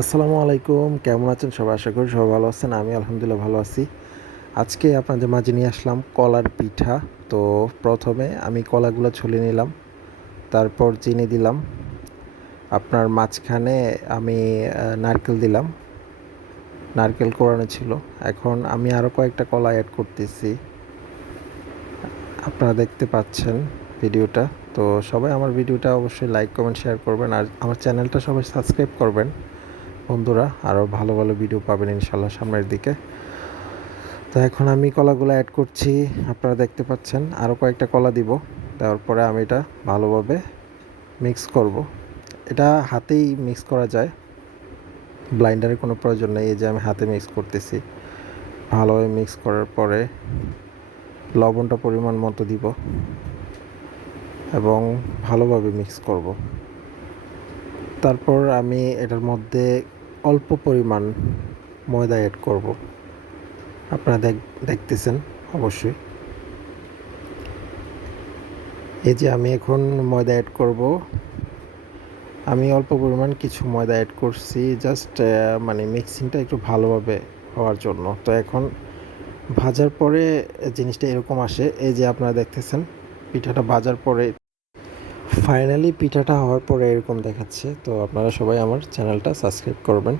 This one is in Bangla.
আসসালামু আলাইকুম, কেমন আছেন সবাই? আশা করি সবাই ভালো আছেন। আমি আলহামদুলিল্লাহ ভালো আছি। আজকে আপনাদের মাঝে নিয়ে আসলাম কলার পিঠা। তো প্রথমে আমি কলাগুলো ছুলে নিলাম, তারপর চিনি দিলাম, আপনার মাঝখানে আমি নারকেল দিলাম, নারকেল কোরানো ছিল। এখন আমি আরও কয়েকটা কলা অ্যাড করতেছি, আপনারা দেখতে পাচ্ছেন ভিডিওটা। তো সবাই আমার ভিডিওটা অবশ্যই লাইক কমেন্ট শেয়ার করবেন, আর আমার চ্যানেলটা সবাই সাবস্ক্রাইব করবেন বন্ধুরা। আরও ভালো ভালো ভিডিও পাবেন ইনশাল্লাহ সামনের দিকে। তো এখন আমি কলাগুলো অ্যাড করছি, আপনারা দেখতে পাচ্ছেন। আরও কয়েকটা কলা দিব, দেওয়ার পরে আমি এটা ভালোভাবে মিক্স করব। এটা হাতেই মিক্স করা যায়, ব্লাইন্ডারের কোনো প্রয়োজন নেই। এই যে আমি হাতে মিক্স করতেছি। ভালোভাবে মিক্স করার পরে লবণটা পরিমাণ মতো দিব এবং ভালোভাবে মিক্স করব। তারপর আমি এটার মধ্যে অল্প পরিমাণ ময়দা অ্যাড করব, আপনারা দেখতেছেন অবশ্যই। এই যে আমি এখন ময়দা অ্যাড করব। আমি অল্প পরিমাণ কিছু ময়দা অ্যাড করছি, জাস্ট মানে মিক্সিংটা একটু ভালোভাবে হওয়ার জন্য। তো এখন ভাজার পরে জিনিসটা এরকম আসে। এই যে আপনারা দেখতেছেন পিঠাটা ভাজার পরে ফাইনালি পিঠাটা হওয়ার পরে এরকম দেখাচ্ছে। তো আপনারা সবাই আমার চ্যানেলটা সাবস্ক্রাইব করবেন।